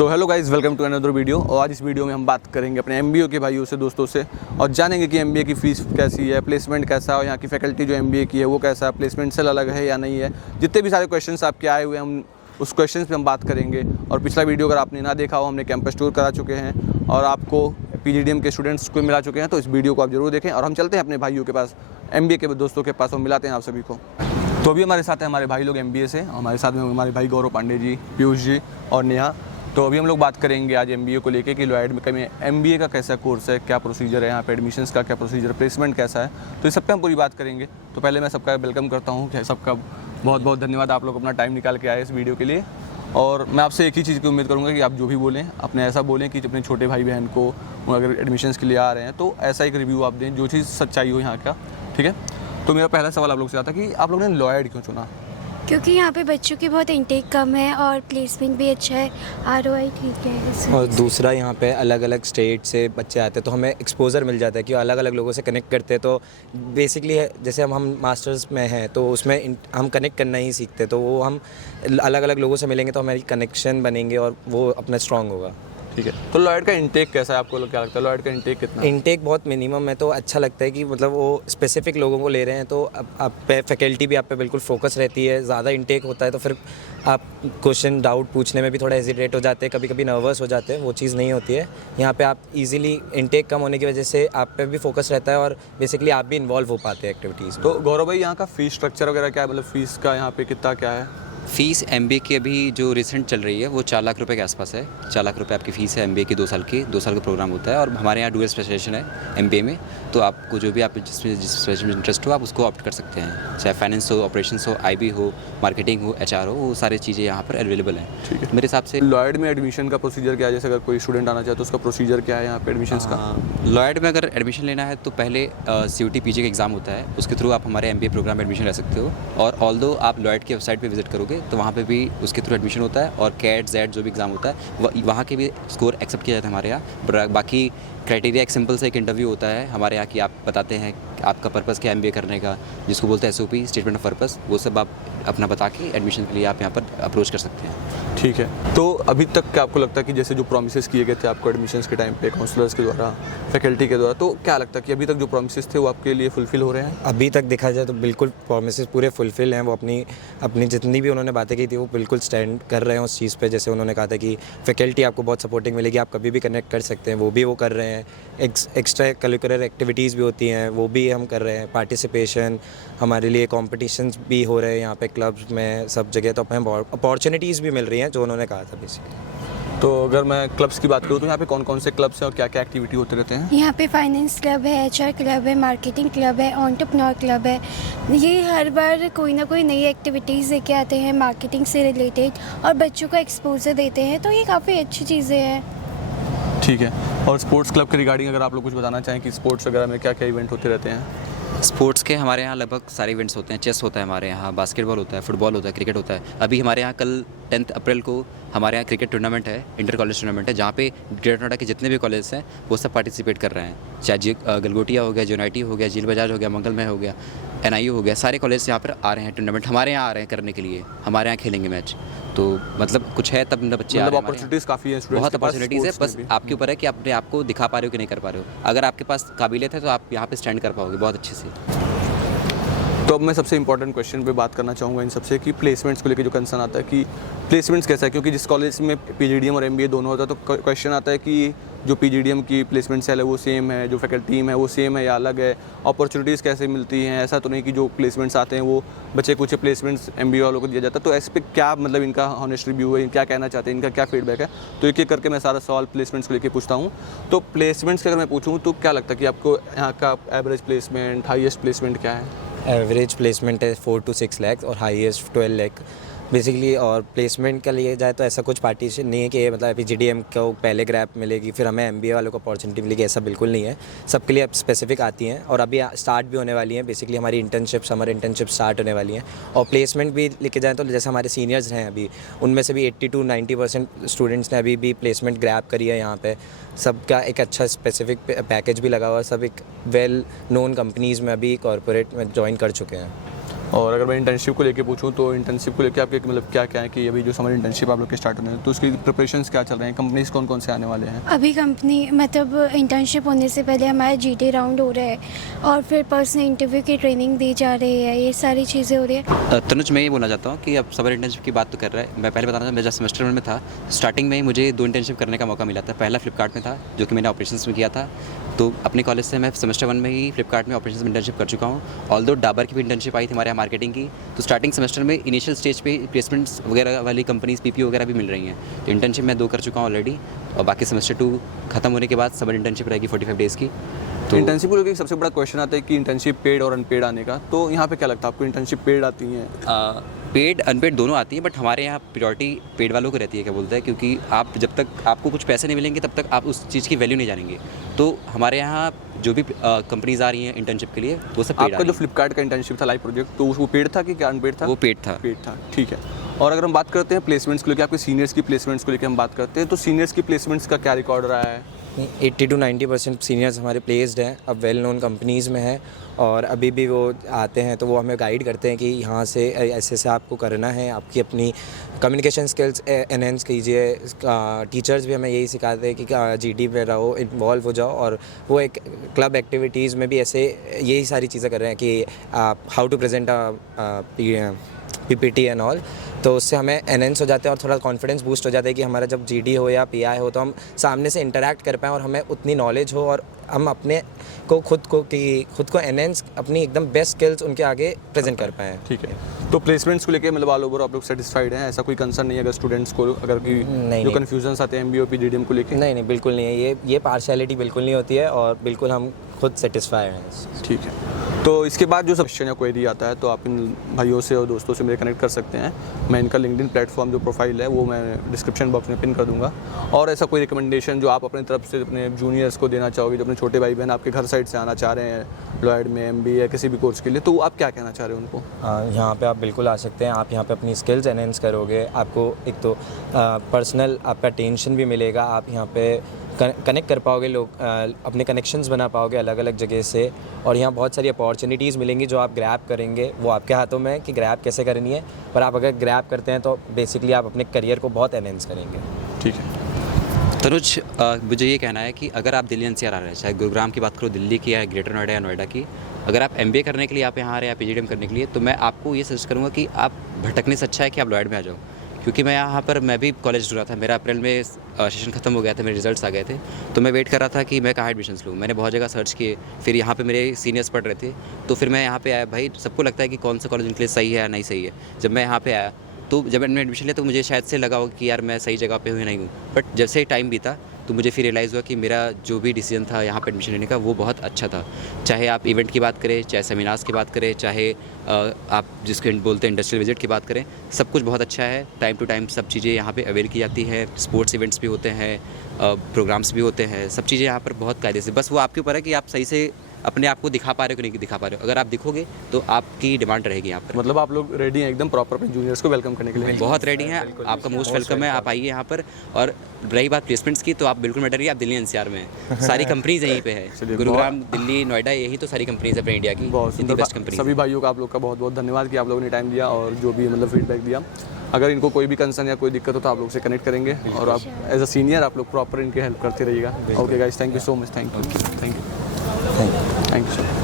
So hello guys, welcome to another video. और आज इस वीडियो में हम बात करेंगे अपने एमबीए के भाइयों से, दोस्तों से, और जानेंगे कि एमबीए की फ़ीस कैसी है, प्लेसमेंट कैसा है, और यहाँ की फैकल्टी जो एमबीए की है वो कैसा है, प्लेसमेंट से अलग है या नहीं है। जितने भी सारे क्वेश्चंस आपके आए हुए हैं हम उस क्वेश्चंस पे हम बात करेंगे। और पिछला वीडियो अगर आपने ना देखा हो, हमने कैंपस टूर करा चुके हैं और आपको पीजीडीएम के स्टूडेंट्स को मिला चुके हैं, तो इस वीडियो को आप जरूर देखें। और हम चलते हैं अपने भाइयों के पास, एमबीए के दोस्तों के पास, और मिलाते हैं आप सभी को। तो अभी हमारे साथ हैं हमारे भाई लोग एमबीए से, हमारे साथ में हमारे भाई गौरव पांडे जी, पीयूष जी और नेहा। तो अभी हम लोग बात करेंगे आज एमबीए को लेके कि लॉयड में एमबीए का कैसा कोर्स है, क्या प्रोसीजर है यहाँ पे, एडमिशन्स का क्या प्रोसीजर, प्लेसमेंट कैसा है, तो इस सब पे हम पूरी बात करेंगे। तो पहले मैं सबका वेलकम करता हूँ, सबका बहुत बहुत धन्यवाद, आप लोग अपना टाइम निकाल के आए इस वीडियो के लिए। और मैं आपसे एक ही चीज़ की उम्मीद करूँगा कि आप जो भी बोलें अपने ऐसा बोलें कि अपने छोटे भाई बहन को अगर एडमिशन्स के लिए आ रहे हैं तो ऐसा एक रिव्यू आप दें जो चीज़ सच्चाई हो यहाँ का, ठीक है। तो मेरा पहला सवाल आप लोग से आता कि आप लोगों ने लॉयड क्यों चुना? क्योंकि यहाँ पे बच्चों की बहुत इंटेक कम है और प्लेसमेंट भी अच्छा है, आरओआई ठीक है। और दूसरा यहाँ पे अलग अलग स्टेट से बच्चे आते हैं तो हमें एक्सपोजर मिल जाता है कि अलग अलग लोगों से कनेक्ट करते हैं। तो बेसिकली जैसे हम मास्टर्स में हैं तो उसमें हम कनेक्ट करना ही सीखते हैं, तो वो हम अलग अलग लोगों से मिलेंगे तो हमारी कनेक्शन बनेंगे और वो अपना स्ट्रॉन्ग होगा। ठीक है। तो लॉयड का इंटेक कैसा है, आपको क्या लगता है लॉयड का इंटेक कितना? इंटेक बहुत मिनिमम है, तो अच्छा लगता है कि मतलब वो स्पेसिफिक लोगों को ले रहे हैं, तो आप पे फैकल्टी भी आप पे बिल्कुल फोकस रहती है। ज़्यादा इंटेक होता है तो फिर आप क्वेश्चन डाउट पूछने में भी थोड़ा हेजिटेट हो जाते हैं, कभी कभी नर्वस हो जाते हैं, वो चीज़ नहीं होती है यहाँ पे। आप इजीली इंटेक कम होने की वजह से आप पे भी फोकस रहता है और बेसिकली आप भी इन्वॉल्व हो पाते हैं एक्टिविटीज़ में। तो गौरव भाई, यहाँ का फ़ीस स्ट्रक्चर वगैरह क्या है, मतलब फ़ीस का यहाँ पे कितना क्या है? फ़ीस एमबीए की अभी जो रिसेंट चल रही है वो 4 लाख रुपए के आसपास है। 4 लाख रुपए आपकी फ़ीस है एमबीए की, 2 साल का प्रोग्राम होता है। और हमारे यहाँ डुअल स्पेशलाइजेशन है एमबीए में, तो आपको जो भी आप जिस स्पेशल में इंटरेस्ट हो आप उसको ऑप्ट कर सकते हैं, चाहे फाइनेंस हो, ऑपरेशंस हो, आईबी हो, मार्केटिंग हो, एचआर हो, वो सारी चीज़ें यहाँ पर अवेलेबल हैं। ठीक है। मेरे हिसाब से लॉयड में एडमिशन का प्रोसीजर क्या है, जैसे अगर कोई स्टूडेंट आना चाहे तो उसका प्रोसीजर क्या है यहाँ पे एडमिशन्स का? लॉयड में अगर एडमिशन लेना है तो पहले सीयूटी पीजी का एग्ज़ाम होता है, उसके थ्रू आप हमारे एमबीए प्रोग्राम में एडमिशन ले सकते हो। और ऑल्दो आप लॉयड की वेबसाइट पे विजिट करोगे तो वहाँ पे भी उसके थ्रू एडमिशन होता है, और कैट जेड जो भी एग्ज़ाम होता है वहाँ के भी स्कोर एक्सेप्ट किया जाता है हमारे यहाँ। बाकी क्राइटेरिया एक सिंपल सा एक इंटरव्यू होता है हमारे यहाँ कि आप बताते हैं आपका पर्पज़ क्या एमबीए करने का, जिसको बोलते हैं एसओपी, स्टेटमेंट ऑफ पर्पज़, वो सब आप अपना बता के एडमिशन के लिए आप यहाँ पर अप्रोच कर सकते हैं। ठीक है। तो अभी तक क्या आपको लगता है कि जैसे जो प्रॉमिसेस किए गए थे आपको एडमिशन्स के टाइम पे काउंसलर्स के द्वारा, फैकल्टी के द्वारा, तो क्या लगता है कि अभी तक जो प्रॉमिसेस थे वो आपके लिए फुलफिल हो रहे हैं? अभी तक देखा जाए तो बिल्कुल प्रॉमिसेस पूरे फुलफिल हैं। वो अपनी जितनी भी उन्होंने बातें की थी वो बिल्कुल स्टैंड कर रहे हैं उस चीज़ पे। जैसे उन्होंने कहा था कि फैकल्टी आपको बहुत सपोर्टिंग मिलेगी, आप कभी भी कनेक्ट कर सकते हैं, वो कर रहे हैं। एक्स्ट्रा करिकुलर एक्टिविटीज़ भी होती हैं, वो भी हम कर रहे हैं। पार्टिसिपेशन हमारे लिए, कॉम्पिटिशन्स भी हो रहे हैं यहाँ पे क्लब्स में, सब जगह। तो हमें अपॉर्चुनिटीज़ भी मिल रही हैं जो उन्होंने कहा था बेसिकली। तो अगर मैं क्लब्स की बात करूँ तो यहाँ पे कौन कौन से क्लब्स हैं और क्या क्या एक्टिविटी होते रहते हैं? यहाँ पे फाइनेंस क्लब है, एचआर क्लब है, मार्केटिंग क्लब है, एंटरप्रेन्योर क्लब है। ये हर बार कोई ना कोई नई एक्टिविटीज़ लेके आते हैं मार्केटिंग से रिलेटेड और बच्चों को एक्सपोजर देते हैं, तो ये काफ़ी अच्छी चीज़ें हैं। ठीक है। और स्पोर्ट्स क्लब के रिगार्डिंग अगर आप लोग कुछ बताना चाहें कि स्पोर्ट्स वगैरह में क्या क्या इवेंट होते रहते हैं? स्पोर्ट्स के हमारे यहाँ लगभग सारे इवेंट्स होते हैं। चेस होता है हमारे यहाँ, बास्केटबॉल होता है, फुटबॉल होता है, क्रिकेट होता है। अभी हमारे यहाँ कल 10 अप्रैल को हमारे यहाँ क्रिकेट टूर्नामेंट है, इंटर कॉलेज टूर्नामेंट है, जहाँ पे ग्रेटर नोएडा के जितने भी कॉलेज हैं वो सब पार्टिसिपेट कर रहे हैं। चाहे गलगोटिया हो गया, यूनाइटी हो गया, झील बजाज हो गया, मंगलमय हो गया, एनआईयू हो गया, सारे कॉलेज यहाँ पर आ रहे हैं टूर्नामेंट, हमारे यहाँ आ रहे हैं करने के लिए, हमारे यहाँ खेलेंगे मैच। तो मतलब कुछ है तब बच्चे आ रहे हैं, अपॉर्चुनिटीज़ काफ़ी हैं, बहुत अपॉर्चुनिटीज़ है। बस आपके ऊपर है कि अपने आप को दिखा पा रहे हो कि नहीं कर पा रहे हो। अगर आपके पास काबिलियत है तो आप यहाँ पे स्टैंड कर पाओगे बहुत अच्छे से। तो अब मैं सबसे इंपॉर्टेंट क्वेश्चन पे बात करना चाहूँगा इन सबसे कि प्लेसमेंट्स को लेकर जो कंसर्न आता है कि प्लेसमेंट्स कैसा है, क्योंकि जिस कॉलेज में पीजीडीएम और एमबीए दोनों होता है तो क्वेश्चन आता है कि जो पीजीडीएम की प्लेसमेंट सेल है वो सेम है, जो फैकल्टी टीम है वो सेम है या अलग है, अपॉर्चुनिटीज़ कैसे मिलती हैं। ऐसा तो नहीं कि जो प्लेसमेंट्स आते हैं वो बच्चे कुछ प्लेसमेंट्स एमबीए वालों को दिया जाता है। तो ऐसे पे क्या मतलब इनका हॉनेस्ट रिव्यू है, क्या कहना चाहते हैं, इनका क्या फीडबैक है? तो एक एक करके मैं सारा सवाल प्लेसमेंट्स को लेकर पूछता हूँ। तो प्लेसमेंट्स का अगर मैं पूछूँ तो क्या लगता है कि आपको यहाँ का एवरेज प्लेसमेंट, हाईएस्ट प्लेसमेंट क्या है? एवरेज प्लेसमेंट है 4 to 6 लाख और हाईएस्ट 12 लाख बेसिकली। और प्लेसमेंट का लिए जाए तो ऐसा कुछ पार्टीशन नहीं है कि मतलब पीजीडीएम को पहले ग्रैप मिलेगी फिर हमें एमबीए वालों को अपॉर्चुनिटी मिलेगी, ऐसा बिल्कुल नहीं है। सबके लिए स्पेसिफिक आती हैं और अभी स्टार्ट भी होने वाली हैं। बेसिकली हमारी इंटर्नशिप, समर इंटर्नशिप स्टार्ट होने वाली हैं। और प्लेसमेंट भी लेके जाएँ तो जैसे हमारे सीनियर्स हैं अभी, उनमें से भी 80 to 90% स्टूडेंट्स ने अभी भी प्लेसमेंट ग्रैप करी है यहाँ पे। सबका एक अच्छा स्पेसिफिक पैकेज भी लगा हुआ है, सब एक वेल नोन कंपनीज़ में अभी कॉर्पोरेट में ज्वाइन कर चुके हैं। और अगर मैं इंटर्नशिप को लेके पूछूं तो इंटर्नशिप को लेके आपके मतलब क्या क्या है कि अभी जो समर इंटर्नशिप आप लोग के स्टार्ट होने हैं तो उसकी प्रिपरेशंस क्या चल रहे हैं, कंपनीज कौन कौन से आने वाले हैं? अभी कंपनी मतलब इंटर्नशिप होने से पहले हमारा जीडी राउंड हो रहा है और फिर पर्सनल इंटरव्यू की ट्रेनिंग दी जा रही है, ये सारी चीज़ें हो रही है। तनुज, मैं ये बोलना चाहता हूँ कि अब समर इंटर्नशिप की बात तो कर रहा है। मैं पहले बताना था, मैं जब सेमेस्टर 1 में था, स्टार्टिंग में ही मुझे 2 इंटर्नशिप करने का मौका मिला था। पहला फ्लिपकार्ट में था जो कि मैंने ऑपरेशंस में किया था। तो अपने कॉलेज से मैं सेमेस्टर 1 में ही फ्लिपकार्ट में ऑपरेशंस में इंटर्नशिप कर चुका हूँ। ऑल्दो डाबर की भी इंटर्नशिप आई थी हमारे यहाँ मार्केटिंग की। तो स्टार्टिंग सेमेस्टर में इनिशियल स्टेज पे प्लेसमेंट्स वगैरह वाली कंपनीज पीपीओ वगैरह भी मिल रही हैं। तो इंटर्नशिप मैं 2 कर चुका हूँ ऑलरेडी और बाकी सेमेस्टर 2 खत्म होने के बाद समर इंटर्नशिप रहेगी 45 डेज़ की। तो इंटर्नशिप को लेकर सबसे बड़ा क्वेश्चन आता है कि इंटर्नशिप पेड और अनपेड आने का, तो यहाँ पे क्या लगता है आपको, इंटर्नशिप पेड आती हैं? पेड अनपेड दोनों आती है, बट हमारे यहाँ प्रायोरिटी पेड वालों को रहती है, क्या बोलते हैं, क्योंकि आप जब तक आपको कुछ पैसे नहीं मिलेंगे तब तक आप उस चीज़ की वैल्यू नहीं जानेंगे। तो हमारे यहाँ जो भी कंपनीज आ रही हैं इंटर्नशिप के लिए वो सब पेड। आपका जो फ्लिपकार्ट का इंटर्नशिप था लाइव प्रोजेक्ट, तो वो पेड था कि क्या अनपेड था? वो पेड था। पेड था, ठीक है। और अगर हम बात करते हैं प्लेसमेंट्स को लेकर, आपके सीनियर्स की प्लेसमेंट्स को लेकर हम बात करते हैं, तो सीनियर्स की प्लेसमेंट्स का क्या रिकॉर्ड रहा है? 80 to 90% सीनियर्स हमारे प्लेस्ड हैं, अब वेल नोन कंपनीज़ में हैं और अभी भी वो आते हैं तो वो हमें गाइड करते हैं कि यहाँ से ऐसे ऐसे आपको करना है, आपकी अपनी कम्युनिकेशन स्किल्स एनहेंस कीजिए। टीचर्स भी हमें यही सिखाते हैं कि जीडी में रहो, इन्वॉल्व हो जाओ। और वो एक क्लब एक्टिविटीज़ में भी ऐसे यही सारी चीज़ें कर रहे हैं कि how to present PPT and all. तो उससे हमें एनहेंस हो जाते हैं और थोड़ा कॉन्फिडेंस बूस्ट हो जाता है कि हमारा जब जीडी हो या पीआई हो तो हम सामने से इंटरेक्ट कर पाएँ और हमें उतनी नॉलेज हो और हम अपने को खुद को एनहेंस अपनी एकदम बेस्ट स्किल्स उनके आगे प्रेजेंट कर पाएँ। ठीक है, तो प्लेसमेंट्स को लेके मतलब ऑल ओवर आप लोग सेटिस्फाइड हैं? ऐसा कोई कंसर्न नहीं है अगर स्टूडेंट्स को अगर जो कन्फ्यूजन्स आते हैं एमबीए पीजीडीएम को लेके? नहीं, बिल्कुल नहीं है, ये पार्शियलिटी बिल्कुल नहीं होती है और बिल्कुल हम खुद सेटिस्फाइड हैं। ठीक है, तो इसके बाद जो क्वेश्चन या क्वेरी आता है तो आप इन भाइयों से और दोस्तों से मेरे कनेक्ट कर सकते हैं। मैं इनका लिंक्डइन प्लेटफॉर्म जो प्रोफाइल है वो मैं डिस्क्रिप्शन बॉक्स में पिन कर दूंगा। और ऐसा कोई रिकमेंडेशन जो आप अपनी तरफ से अपने जूनियर्स को देना चाहोगे, जो अपने छोटे भाई बहन आपके घर साइड से आना चाह रहे हैं लॉयड में एमबीए या किसी भी कोर्स के लिए, तो आप क्या कहना चाह रहे हो उनको? यहाँ पे आप बिल्कुल आ सकते हैं, आप यहाँ पे अपनी स्किल्स एनहेंस करोगे, आपको एक तो पर्सनल आपका टेंशन भी मिलेगा, आप यहाँ पे कनेक्ट कर पाओगे, लोग अपने कनेक्शंस बना पाओगे अलग अलग जगह से। और यहाँ बहुत सारी अपॉर्चुनिटीज़ मिलेंगी जो आप ग्रैब करेंगे, वो आपके हाथों में है कि ग्रैब कैसे करनी है। पर आप अगर ग्रैब करते हैं तो बेसिकली आप अपने करियर को बहुत एनहेंस करेंगे। ठीक है तनुज, मुझे ये कहना है कि अगर आप दिल्ली एनसीआर आ रहे हैं, चाहे गुरुग्राम की बात करो, दिल्ली की या ग्रेटर नोएडा या नोएडा की, अगर आप एमबीए करने के लिए आप यहाँ आ रहे हैं या पीजीडीएम करने के लिए, तो मैं आपको ये सजेस्ट करूँगा कि आप भटकने से अच्छा है कि आप नोएडा में आ जाओ। क्योंकि मैं यहाँ पर मैं भी कॉलेज जुड़ा था, मेरा अप्रैल में सेशन खत्म हो गया था, मेरे रिजल्ट्स आ गए थे, तो मैं वेट कर रहा था कि मैं कहाँ एडमिशन्स लूँ। मैंने बहुत जगह सर्च किए, फिर यहाँ पे मेरे सीनियर्स पढ़ रहे थे, तो फिर मैं यहाँ पे आया। भाई सबको लगता है कि कौन सा कॉलेज उनके लिए सही है या नहीं सही है। जब मैं यहाँ पे आया तो जब मैंने एडमिशन लिया तो मुझे शायद से लगा होगा कि यार मैं सही जगह पे हूँ नहीं हूँ, बट जैसे ही टाइम बीता तो मुझे फिर रियलाइज़ हुआ कि मेरा जो भी डिसीजन था यहाँ पे एडमिशन लेने का वो बहुत अच्छा था। चाहे आप इवेंट की बात करें, चाहे सेमिनार्स की बात करें, चाहे आप जिसको बोलते हैं इंडस्ट्रियल विजिट की बात करें, सब कुछ बहुत अच्छा है। टाइम टू टाइम सब चीज़ें यहाँ पे अवेल की जाती है, स्पोर्ट्स इवेंट्स भी होते हैं, प्रोग्राम्स भी होते हैं, सब चीज़ें यहाँ पर बहुत कायदे से। बस वो आपके ऊपर है कि आप सही से अपने आप को दिखा पा रहे हो कि नहीं दिखा पा रहे हो। अगर आप दिखोगे तो आपकी डिमांड रहेगी यहाँ पर। मतलब आप लोग रेडी हैं एकदम प्रॉपर अपने जूनियर्स को वेलकम करने के लिए? बहुत रेडी हैं, आपका मोस्ट वेलकम है, आप आइए यहाँ पर। और रही बात प्लेसमेंट्स की, तो आप बिल्कुल मत डरिए, आप दिल्ली एनसीआर में हैं, सारी कंपनीज यहीं पे है, गुरुग्राम, दिल्ली, नोएडा, यही तो सारी कंपनीज है अपने इंडिया की, बहुत बेस्ट कंपनी। सभी भाइयों का आप लोग का बहुत बहुत धन्यवाद कि आप लोगों ने टाइम दिया और जो भी मतलब फीडबैक दिया। अगर इनको कोई भी कंसर्न या कोई दिक्कत हो तो आप लोग से कनेक्ट करेंगे और आप एज अ सीनियर आप लोग प्रॉपर इनकी हेल्प करते रहिएगा। Okay guys, thank you so much, thank you sir.